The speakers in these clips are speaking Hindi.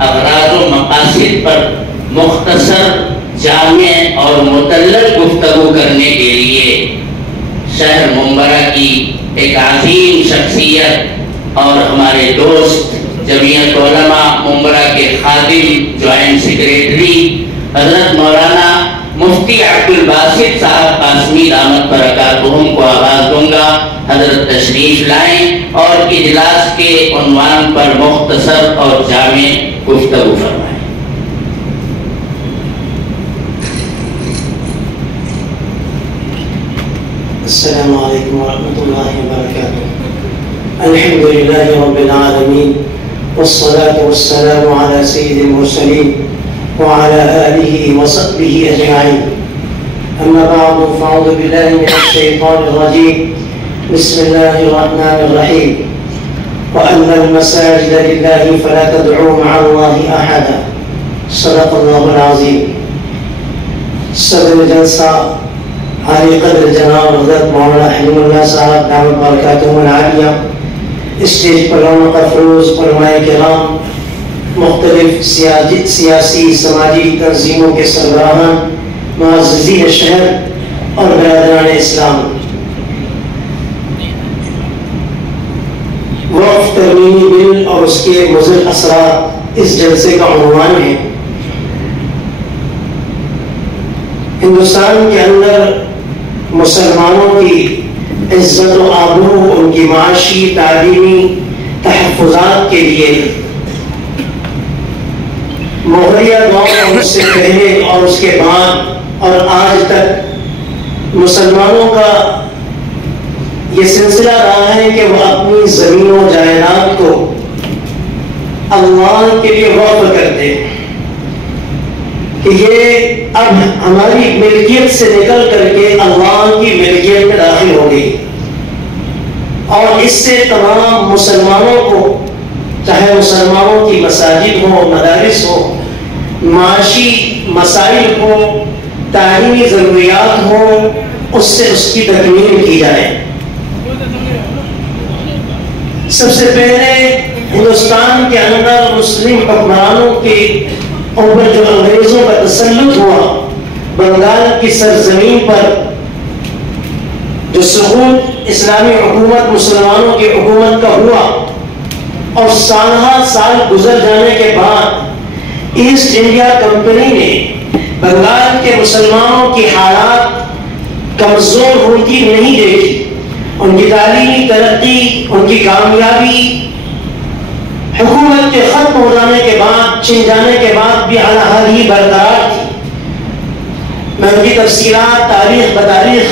अगराज़ व मक़ासिद पर मुख्तसर, जामे और मुतल्लक़ गुफ्तगू करने के लिए शहर मुंबरा की एक अज़ीम शख्सियत और हमारे दोस्त जमीयत उलमा मुंबरा के खादिम जॉइंट सेक्रेटरी हज़रत मौलाना मुफ्ती अब्दुल बासित साहब कासमी दामत बरकातुहुम को आवाज़ दूंगा। हज़रत तशरीफ लाएं और इजलास के उन्वान पर मुख्तसर और जामे गुफ्तगू फरमाएं। अस्सलामु अलैकुम वरहमतुल्लाहि वबरकातुहू। अल्हम्दुलिल्लाहि रब्बिल आलमीन वस्सलातु वस्सलामु अला सय्यिदिल मुरसलीन व अला आलिहि व सहबिहि अजमाइन। अम्मा बअदु फ़अऊज़ु बिल्लाहि मिनश शैतानिर रजीम। बिस्मिल्लाहिर रहमानिर रहीम। व अन्नल मसाजिद लिल्लाहि फला तदउ मअल्लाहि अहदा। सदक़ल्लाहुल अज़ीम। सदर जलसा आली क़द्र जनाब हज़रत मौलाना हलीमुल्लाह साहब दामत बरकातुहुल आलिया, स्टेज पर रौनक़ अफ़रोज़ उलमाए किराम, मुख्तलिफ सियासी समाजी तंजीमों के सरबराहान, मुअज़्ज़िज़ीन शहर और बरादरान इस्लाम, वक़्फ़ तरमीमी बिल और उसके मुज़िर असरात इस जलसे का उन्वान है। हिंदुस्तान के अंदर मुसलमानों की इज्जत व आबरू, उनकी माशी तालीमी तहफ़्फ़ुज़ात के लिए मुग़लिया दौर और उससे पहले और उसके बाद और आज तक मुसलमानों का ये सिलसिला रहा है कि वह अपनी ज़मीन व जायदाद को अल्लाह के लिए वक़्फ़ करते हैं कि ये अब हमारी मिल्कियत से निकल करके अल्लाह की मिल्कियत में दाखिल हो गई। और इससे तमाम मुसलमानों को, चाहे मुसलमानों की मसाजिद हो, मदारिस हो, माशी मसाइल हो, तालीमी ज़रूरियात हो, उससे उसकी तकमील की जाए। सबसे पहले हिंदुस्तान के अंदर मुस्लिम हुक्मरानों के ऊपर जो अंग्रेजों का तसल्लुत हुआ, बंगाल की सरजमीन पर जो सुकूत इस्लामी हुकूमत मुसलमानों की हुकूमत का हुआ और साल गुजर जाने के बाद ईस्ट इंडिया कंपनी ने बंगाल के मुसलमानों की हालात कमजोर होती नहीं देखी। उनकी तालीमी तरक्की, उनकी कामयाबी हुकूमत के खत्म हो जाने के बाद, छिन जाने के बाद भी आला हाल ही बरकरार थी। मैं उनकी तफसीलात तारीख बतारीख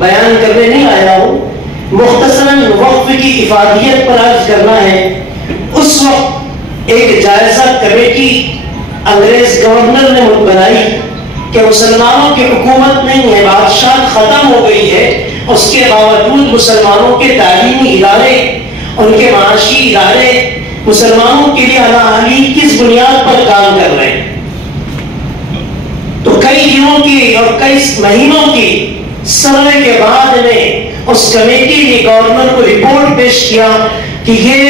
बयान करने नहीं आया हूँ, मुख्तसरन वक्फ की इफादियत पर अर्ज करना है। उस वक्त एक जायजा कमेटी अंग्रेज गवर्नर ने बनाई कि मुसलमानों की हुकूमत नहीं है, बादशाह खत्म हो गई है, उसके बावजूद मुसलमानों के तालीमी इदारे, उनके माशी इदारे मुसलमानों के लिए अलाहाली किस बुनियाद पर काम कर रहे हैं। तो कई दिनों की और कई महीनों की सर्वे के बाद में उस कमेटी ने गवर्नर को रिपोर्ट पेश किया कि ये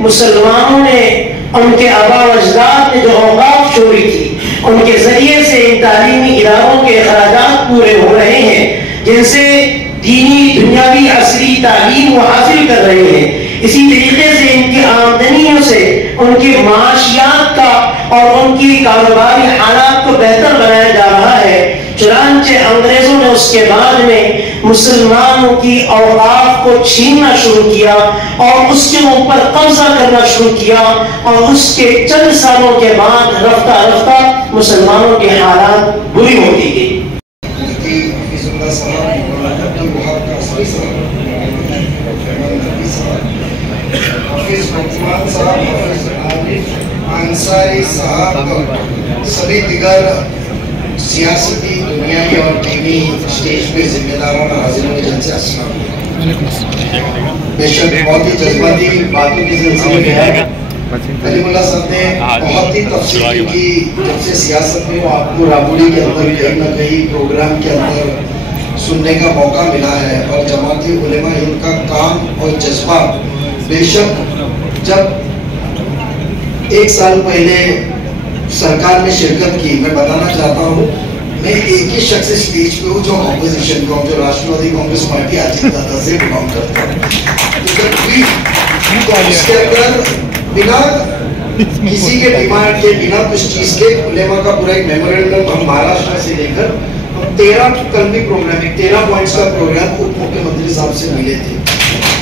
मुसलमानों ने, उनके आबा व अजदाद ने जो औकाफ छोड़ी थी, उनके जरिए से इन तालीमी इदारों के अखराजात पूरे हो रहे हैं, जिनसे दीनी दुनियावी असली तालीम वो हासिल कर रहे हैं। इसी तरीके से इनकी आमदनियों से उनकी माशियात का और उनकी कारोबारी हालात को बेहतर बनाया जा रहा है। चुनांचे अंग्रेजों ने उसके बाद में मुसलमानों की औकाफ को छीनना शुरू किया और उसके ऊपर कब्जा करना शुरू किया, और उसके चंद सालों के बाद रफ्ता रफ्ता मुसलमानों के हालात बुरी होती गई। अंसारी साहब, सभी दिगर सियासती दुनियाई और टीवी स्टेज पे जिम्मेदारों हाजिरों के जलसे अस्सलाम। बेशक बहुत ही जज्बाती बातों के सिलसिले में है। हलीमुल्लाह साहब ने बहुत ही तफसील की, जब से सियासत में वो आपको राबुरी के अंदर कहीं ना कहीं प्रोग्राम के अंदर सुनने का मौका मिला है। और जमाती उलेमा हिंद का काम और जज्बा, बेशक जब 1 साल पहले सरकार में शिरकत की। मैं बताना चाहता हूँ, मैं एक ही शख्स स्टेज पे हूँ जो ऑपोजिशन को, जो राष्ट्रवादी कांग्रेस पार्टी अजीत दादा से बिलोंग करता हूँ। तो उसके अंदर बिना किसी के डिमांड के, बिना कुछ चीज के उलेमा का पूरा एक मेमोरेंडम हम महाराष्ट्र से लेकर 13 कल भी प्रोग्राम, 13 पॉइंट्स का प्रोग्राम उप मुख्यमंत्री साहब से मिले थे।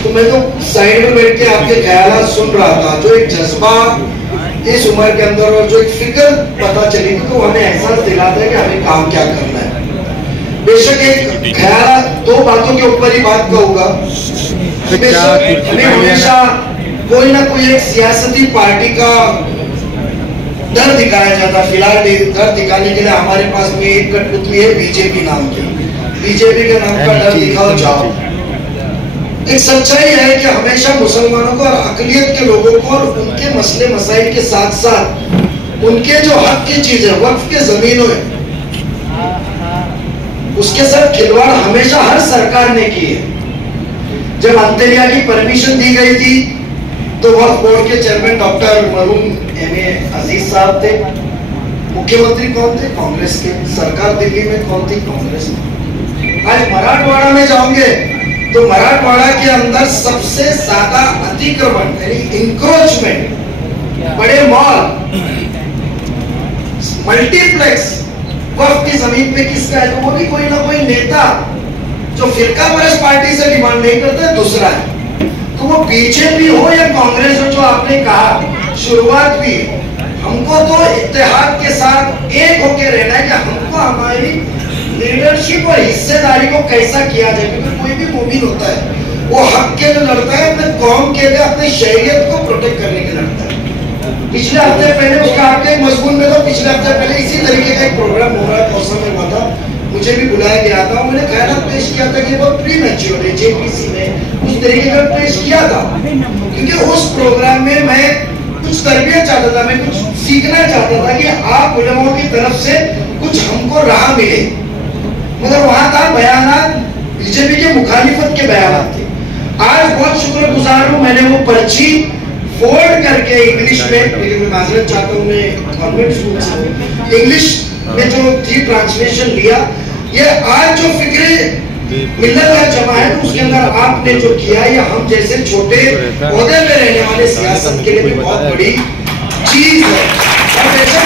तो मैं तो साइड में बैठ के आपके ख्यालात सुन रहा था। जो एक जज्बा इस उम्र के अंदर और जो एक फिक्र पता चली थी, तो हमें एहसास दिलाता है कि हमें काम क्या करना है। बेशक एक ख्याल, 2 बातों के ऊपर ही बात कहूंगा। हमें हमेशा कोई ना कोई एक सियासती पार्टी का डर दिखाया जाता। फिलहाल डर दिखाने के लिए हमारे पास में एक कठपुतली है बीजेपी नाम की। बीजेपी के नाम का डर दिखाओ जाओ। एक सच्चाई है कि हमेशा मुसलमानों को और अकलियत के लोगों को और उनके मसले मसाइल के साथ साथ उनके जो हक की चीजें, वक्फ के जमीनों है, उसके साथ खिलवाड़ हमेशा हर सरकार ने की है। जब अंतरिया की परमिशन दी गई थी तो वक्फ बोर्ड के चेयरमैन डॉक्टर मरहूम M.A. अजीज साहब थे। मुख्यमंत्री कौन थे? कांग्रेस के। सरकार दिल्ली में कौन थी? कांग्रेस में। आज मराठवाड़ा में जाओगे तो मराठवाड़ा के अंदर सबसे ज्यादा अतिक्रमण यानी इंक्रोचमेंट, बड़े मॉल, मल्टीप्लेक्स वक्फ की जमीन पे किसका है? तो वो भी कोई ना कोई नेता जो फिरका परस्त पार्टी से डिमांड नहीं करते, दूसरा है। तो वो बीजेपी हो या कांग्रेस हो, जो आपने कहा शुरुआत भी, हमको तो इत्तेहाद के साथ एक होके रहना है कि हमको हमारी लीडरशिप और हिस्सेदारी को कैसा किया जाए। क्योंकि कोई भी मोमिन होता है वो हक के लिए लड़ता है, अपने कौम के लिए, अपनी शरीयत को प्रोटेक्ट करने के लिए लड़ता है। पिछले हफ्ते पहले उसका आपके मजमून में, तो पिछले हफ्ते पहले इसी तरीके का एक प्रोग्राम हो रहा है, मौसम में हुआ था, मुझे भी बुलाया गया था। मैंने ख्याल पेश किया था कि बहुत प्री मैच्योर है, JPC में उस तरीके का पेश किया था। क्योंकि उस प्रोग्राम में मैं कुछ तरबियत चाहता था, मैं कुछ सीखना चाहता था कि आप उलमाओं की तरफ से कुछ हमको राह मिले। मगर वहां था बयानात बीजेपी के मुखालिफत के बयानात थे। आज बहुत शुक्रगुजार हूं, मैंने वो पर्ची फोल्ड करके इंग्लिश में, लेकिन मैं माजरत चाहता हूं, मैं गवर्नमेंट स्कूल से इंग्लिश में जो थी ट्रांसलेशन लिया। ये आज जो फिक्र मिल्लत का जमा है, तो उसके अंदर आपने जो किया, ये हम जैसे छोटे पौधे में रहने वाले सियासत के लिए भी बहुत बड़ी चीज है। और जैसे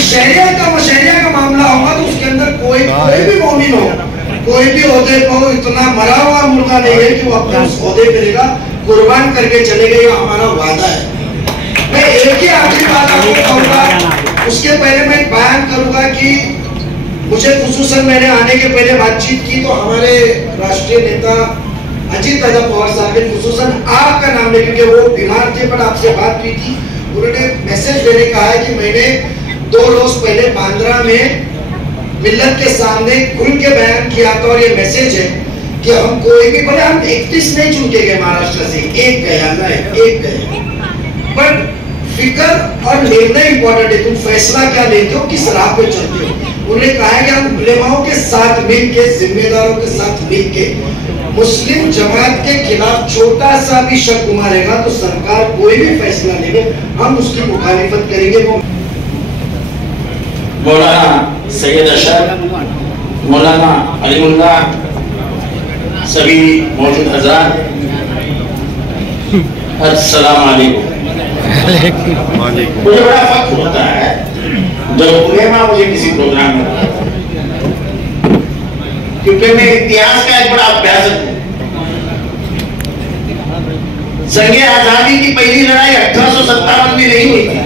शहरिया का मामला होगा तो उसके अंदर कोई भी मोमिन हो, कोई भी ओहदे को इतना मरा हुआ मुर्गा नहीं है कि वो अपने उस ओहदे पे रहेगा, कुर्बान करके चलेगा। ये हमारा वादा है। मैं एक ही आखिरी बात आपको कहूंगा, उसके पहले मैं बयान करूंगा कि मुझे खुसूसन मैंने आने के पहले बातचीत की तो हमारे राष्ट्रीय नेता अजीत दादा पवार साहब ने खुसूसन आपका नाम ले, क्योंकि वो बीमार थे, पर आपसे बात हुई थी। उन्होंने मैसेज देने कहा है कि मैंने 2 रोज पहले बांद्रा में मिल्लत के सामने खुल के बयान किया था, और ये मैसेज है कि हम कोई भी, भले हम 31 नहीं चुन के गए महाराष्ट्र से, एक गया ना, एक गए, बट फिक्र और निर्णय इंपॉर्टेंट है। तुम फैसला क्या लेते हो, किस राह पे चलते हो। उन्होंने कहा है कि हम उलेमाओं के साथ मिलके, जिम्मेदारों के साथ मिलके मुस्लिम जमात के खिलाफ छोटा सा भी शक उमारेगा तो सरकार कोई भी फैसला लेंगे, हम उसकी मुखालिफत करेंगे। वो मौलाना सैयद अशरफ, मौलाना अलीमुल्ला, सभी मौजूद हज़रात, अस्सलाम वालेकुम। मुझे बड़ा फख्र होता है जब उलेमा मुझे किसी प्रोग्राम में बुलाते हैं, क्योंकि मैं इतिहास का एक बड़ा अभ्यासक हूं। संगे आजादी की पहली लड़ाई 1857 में नहीं हुई थी,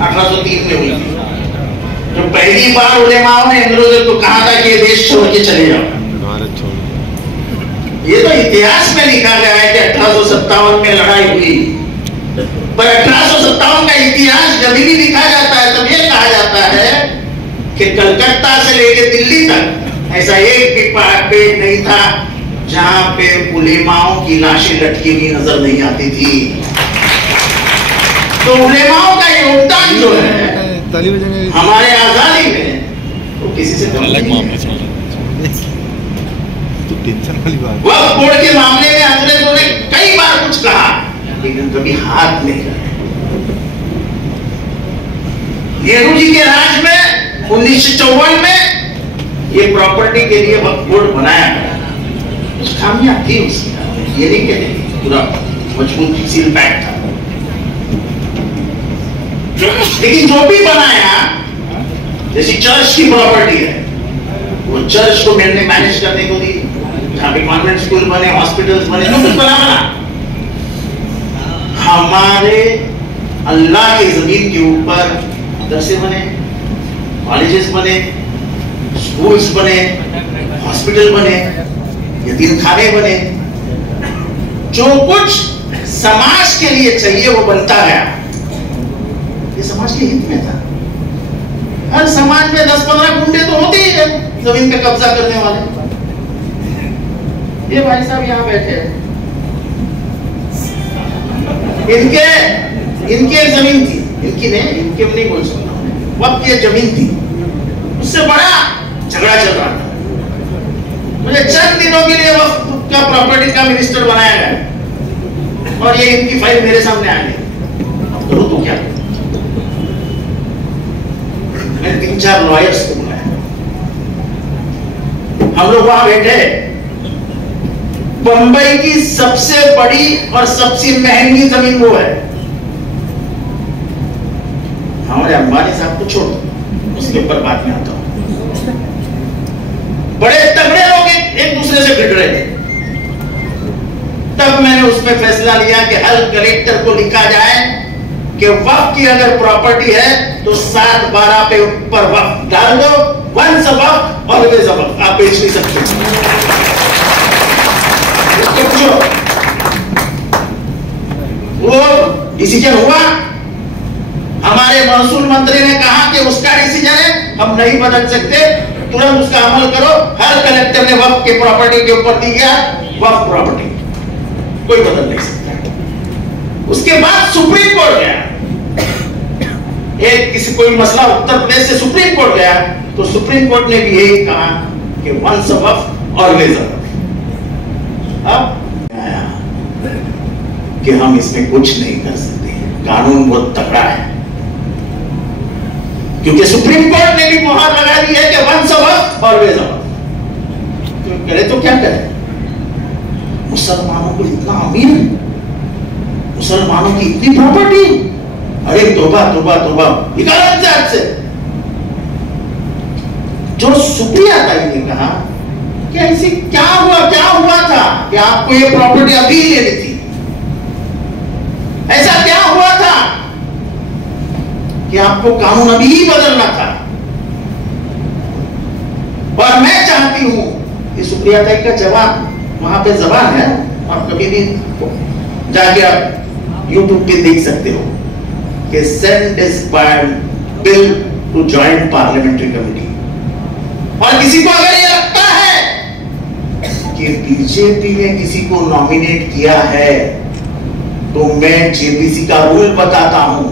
1803 में हुई थी। जो पहली बार उलेमाओं ने अंग्रेजों को कहा था कि ये देश छोड़ के चले जाओ। ये तो इतिहास में लिखा गया है कि 1857 में लड़ाई हुई, पर 1857 का इतिहास जब भी लिखा जाता है तब ये कहा जाता है कि कलकत्ता से लेकर दिल्ली तक ऐसा एक भी पेड़ नहीं था जहां पे उलेमाओं की लाशें लटकी हुई नजर नहीं आती थी। तो उलेमाओं का योगदान जो है हमारे आजादी में वो किसी से कम नहीं है। वक्फ बोर्ड के मामले में अंग्रेजों ने कई बार कुछ कहा, लेकिन कभी हाथ नहीं लगाया। नेहरू जी के राज में 1954 में ये प्रॉपर्टी के लिए वक्फ बोर्ड बनाया गया, कुछ खामियां थी उसकी, ये नहीं कहते पूरा मजबूत सील पैक था, लेकिन जो भी बनाया, जैसी चर्च की प्रॉपर्टी है, वो चर्च को मैंने मैनेज करने को दी, जहां पे कॉन्वेंट स्कूल बने, हॉस्पिटल्स बने, जो कुछ बना हमारे अल्लाह की जमीन के ऊपर मदरसे बने, कॉलेजेस बने, स्कूल्स बने, हॉस्पिटल बने, यतीमखाने बने, जो कुछ समाज के लिए चाहिए वो बनता गया। ये समाज के हित में था। हर समाज में 10-15 गुंडे तो होते ही है जमीन पे कब्जा करने वाले। ये भाई साहब यहाँ बैठे हैं, इनके जमीन थी, इनके नहीं बोल सकता, वक्त ये जमीन थी, उससे बड़ा झगड़ा चल रहा था। मुझे चंद दिनों के लिए वक्त का प्रॉपर्टी का मिनिस्टर बनाया गया और ये इनकी फाइल मेरे सामने आ गई। करूं तो क्या? मैंने 3-4 लॉयर्स को बुलाया, हम लोग वहां बैठे। बंबई की सबसे बड़ी और सबसे महंगी जमीन वो है, हमारे अंबानी साहब को छोड़, उसके ऊपर बात में आता हूं। बड़े तगड़े लोग एक दूसरे से भिड़ रहे थे, तब मैंने उसमें फैसला लिया कि हर कलेक्टर को लिखा जाए कि वक्फ की अगर प्रॉपर्टी है तो 7/12 पे ऊपर वक्फ डाल दो, once a Waqf always a वक्फ, आप बेच नहीं सकते। वो डिसीजन हुआ, हमारे महसूल मंत्री ने कहा कि उसका डिसीजन है, हम नहीं बदल सकते, तुरंत उसका अमल करो। हर कलेक्टर ने वक्फ के प्रॉपर्टी के ऊपर दी गया वक्फ प्रॉपर्टी, कोई बदल नहीं सकता। उसके बाद सुप्रीम कोर्ट गया, एक किसी कोई मसला उत्तर प्रदेश से सुप्रीम कोर्ट गया, तो सुप्रीम कोर्ट ने भी यही कहा कि once a Waqf always a वक्फ। अब कि हम इसमें कुछ नहीं कर सकते, कानून बहुत तगड़ा है, क्योंकि सुप्रीम कोर्ट ने भी मुहर लगा दी है कि once a Waqf always a वक्फ। तो करे तो क्या करे? मुसलमानों को इतना अमीर, मुसलमानों की इतनी प्रॉपर्टी, अरे तौबा तौबा तौबा, निकाल से। जो सुप्रिया ताई ने कहा कि ऐसी क्या हुआ था कि आपको ये प्रॉपर्टी अभी लेनी थी, ऐसा क्या हुआ था कि आपको कानून अभी ही बदलना था। और मैं चाहती हूं कि सुप्रिया ताई का जवाब वहां पे जबान है, और कभी भी जाके आप यूट्यूब पे देख सकते हो कि send this bill to joint parliamentary committee. और किसी को अगर ये लगता है कि बीजेपी ने किसी को नॉमिनेट किया है, तो मैं जेपीसी का रूल बताता हूं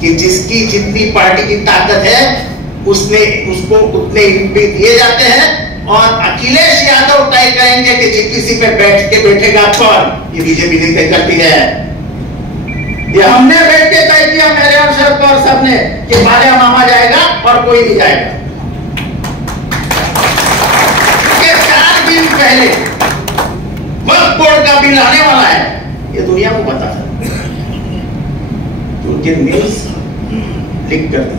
कि जिसकी जितनी पार्टी की ताकत है उसको उतने एमपी दिए जाते हैं, और अखिलेश यादव तय करेंगे कि जेपीसी पे बैठेगा कौन। ये बीजेपी नहीं तय करती है, ये हमने बैठ के तय किया, मेरे और शरद पवार साहब ने, कि बालिया मामा जाएगा और कोई नहीं जाएगा। 4 दिन पहले वक्फ बोर्ड का बिल आने वाला है, ये दुनिया को पता है, तो उनके न्यूज लिख कर दी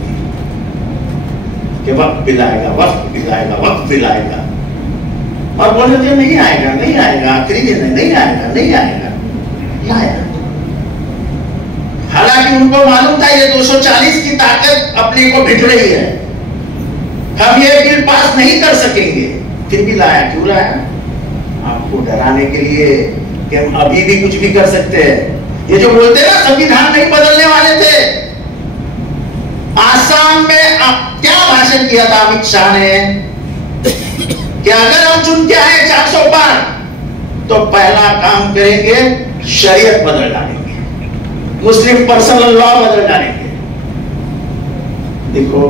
कि वक्त बिल आएगा, वक्त बिल आएगा, वक्त बिल आएगा, और बोले थे नहीं आएगा, नहीं आएगा, आखिरी दिन है, नहीं आएगा, नहीं आएगा, लाया। हालांकि उनको मालूम था ये 240 की ताकत अपने को भिड़ रही है, हम ये बिल पास नहीं कर सकेंगे, फिर भी लाया। क्यों लाया? आपको डराने के लिए कि हम अभी भी कुछ भी कर सकते हैं। ये जो बोलते हैं ना संविधान नहीं बदलने वाले थे, आसाम में क्या भाषण किया था अमित शाह ने कि अगर हम चुन के आए 400 पार, तो पहला काम करेंगे शरीयत बदल डालेंगे, मुस्लिम पर्सनल लॉ बदल डालेंगे। देखो,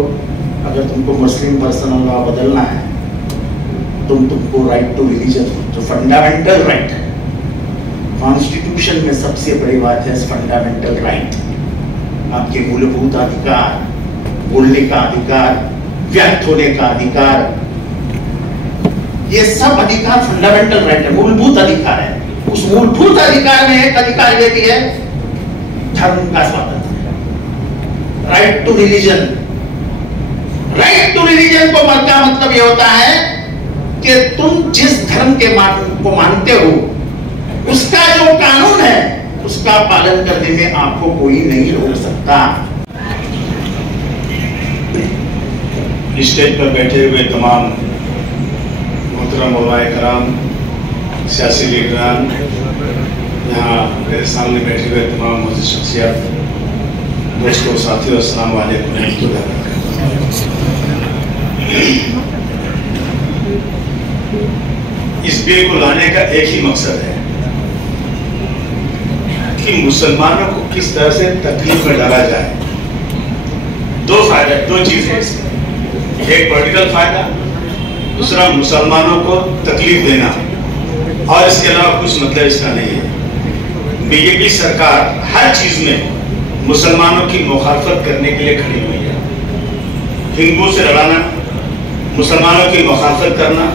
अगर तुमको मुस्लिम पर्सनल लॉ बदलना है, तुमको राइट टू रिलीजन, जो फंडामेंटल राइट है, कॉन्स्टिट्यूशन में सबसे बड़ी बात है फंडामेंटल राइट, आपके मूलभूत अधिकार, बोलने का अधिकार, व्यक्त होने का अधिकार, ये सब अधिकार फंडामेंटल राइट है, मूलभूत अधिकार है। उस मूलभूत अधिकार में एक अधिकार ये भी है धर्म का स्वातंत्र्य, right to religion. Right to religion को का मतलब ये होता है कि तुम जिस धर्म के को मानते हो उसका जो कानून है उसका पालन करने में आपको कोई नहीं रोक सकता। स्टेज पर बैठे हुए तमाम मोहतरम उलमाए कराम, सियासी लीडरान, यहाँ मेरे सामने बैठे हुए तमाम मुझे शख्सियत, दोस्तों, साथियों, अस्सलाम वालेकुम। इस बिल को लाने का एक ही मकसद है कि मुसलमानों को किस तरह से तकलीफ में डाला जाए। दो फायदा, दो चीजें इसमें, एक पॉलिटिकल फायदा, दूसरा मुसलमानों को तकलीफ देना, और इसके अलावा कुछ मतलब इसका नहीं है। बीजेपी सरकार हर चीज में मुसलमानों की मुखालफत करने के लिए खड़ी हुई है। हिंदुओं से लड़ाना, मुसलमानों की मुखालफत करना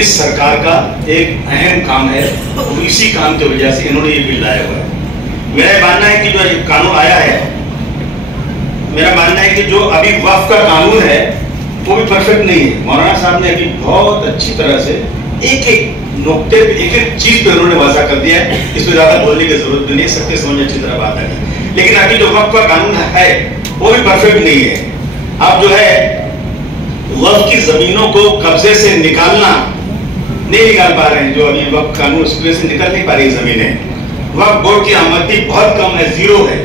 इस सरकार का एक अहम काम है। और इसी काम की वजह से इन्होंने ये बिल लाया हुआ है। मेरा मानना है कि जो कानून आया है, मेरा मानना है कि जो अभी वक्फ का कानून है वो भी परफेक्ट नहीं है। मौलाना साहब ने अभी बहुत अच्छी तरह से एक एक नुक्ते पे, एक एक चीज पे उन्होंने वाज़ा कर दिया है। इसमें ज्यादा बोलने की जरूरत भी नहीं, सबके समझ अच्छी तरह बात है। लेकिन अभी जो वक्फ का कानून है वो भी परफेक्ट नहीं है। आप जो है वक्फ की जमीनों को कब्जे से निकालना नहीं निकाल पा रहे हैं। जो अभी वक्फ कानून उस वजह से निकल नहीं पा रही जमीनें। वक्फ बोर्ड की आमदनी बहुत कम है, जीरो है,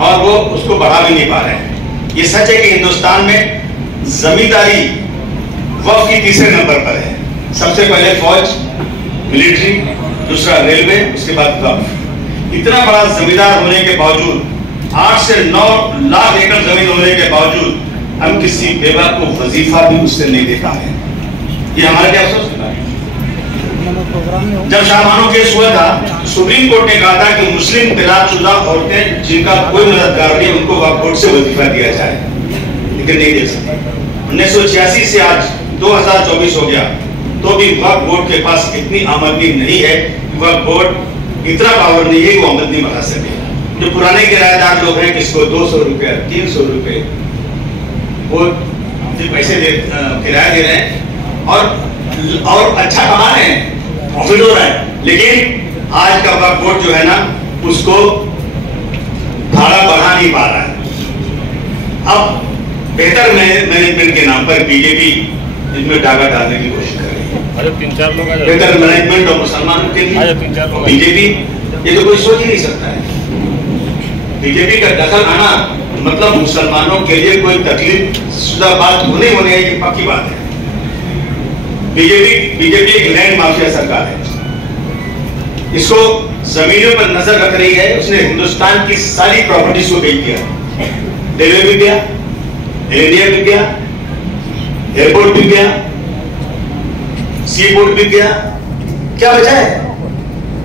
और वो उसको बढ़ा भी नहीं पा रहे हैं। ये सच है कि हिंदुस्तान में जमींदारी वक्फ की तीसरे नंबर पर है। सबसे पहले फौज, मिलिट्री, दूसरा रेलवे, उसके बाद वक्फ। इतना बड़ा जमींदार होने के बावजूद, 8 से 9 लाख एकड़ जमीन होने के बावजूद हम किसी बेवा को वजीफा भी उससे नहीं दे पा रहे। ये हमारा क्या अफसोस है। जब शाहबानो केस हुआ था, सुप्रीम कोर्ट ने कहा था कि मुस्लिम तलाकशुदा औरतें जिनका कोई मददगार नहीं, उनको वक्फ बोर्ड से वजीफा दिया जाए, लेकिन नहीं दे सकते। 1986 से आज 2024 हो गया, तो भी वक्फ बोर्ड के पास इतनी आमदनी नहीं है। वक्फ बोर्ड इतना पावर नहीं है कि वो आमदनी बढ़ा सके। जो पुराने किराएदार लोग हैं, किसको 200 रुपये, 300 रुपये वो पैसे किराया दे रहे हैं और अच्छा कमा रहे हैं, प्रॉफिट हो रहा है। लेकिन आज का वक्फ बोर्ड जो है ना, उसको भाड़ा बढ़ा नहीं पा रहा है। अब बेहतर मैनेजमेंट के नाम पर बीजेपी इसमें डाका डालने की कोशिश कर रही है। बेहतर मैनेजमेंट और मुसलमानों के लिए बीजेपी, ये तो कोई सोच ही नहीं सकता है। बीजेपी का दखल आना मतलब मुसलमानों के लिए कोई तकलीफ शुदा बात होने है, ये पक्की बात है। बीजेपी एक लैंड माफिया सरकार है। इसको जमीनों पर नजर रख रही है। उसने हिंदुस्तान की सारी प्रॉपर्टीज को बेच दिया। रेलवे भी गया, एयर भी गया, एयरपोर्ट भी गया, सी पोर्ट भी गया। क्या बचा है?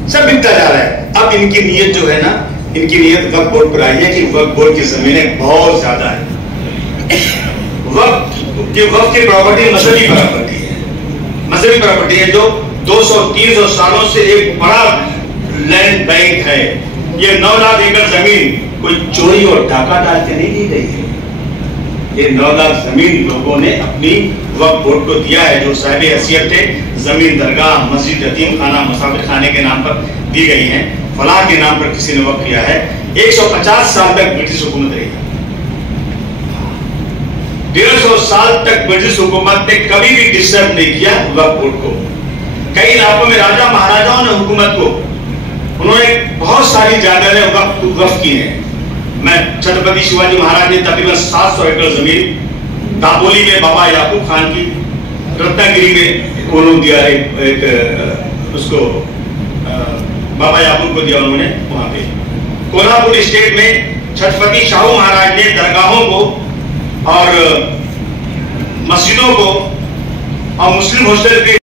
सब बिकता जा रहा है। अब इनकी नीयत जो है ना, इनकी नीयत वक्फ बोर्ड पर आई है कि वक्फ बोर्ड की जमीनें बहुत ज्यादा है। वक्फ की प्रॉपर्टी मजहबी प्रॉपर्टी है, मजहबी प्रॉपर्टी है जो 200-300 सालों से एक बड़ा लैंड बैंक है। ये 9 लाख एकड़ जमीन कोई चोरी और डाका डाल के नहीं दी गई है। ये 9 लाख जमीन लोगों ने अपनी वक्फ बोर्ड को दिया है, जो साहिब हैसियत थे। जमीन दरगाह, मस्जिद, यतीम खाना, मुसाफिर खाने के नाम पर दी गई है, फलाह के नाम पर किसी ने वक्फ किया है। 150 साल तक ब्रिटिश हुकूमत रही। 150 साल तक ब्रिटिश हुकूमत ने कभी भी डिस्टर्ब नहीं किया वक्फ बोर्ड को। कई इलाकों में राजा महाराजाओं ने हुकूमत को, उन्होंने बहुत सारी जायदादें वक्फ की हैं। मैं छत्रपति शिवाजी महाराज ने तकरीबन 700 एकड़ जमीन दापोली में बाबा याकूब खान की, रत्नागिरी में उन्होंने दिया एक उसको बाबा याकूब को दिया उन्होंने वहां पे। कोल्हापुर स्टेट में छत्रपति शाहू महाराज ने दरगाहों को और मस्जिदों को और मुस्लिम हॉस्टल के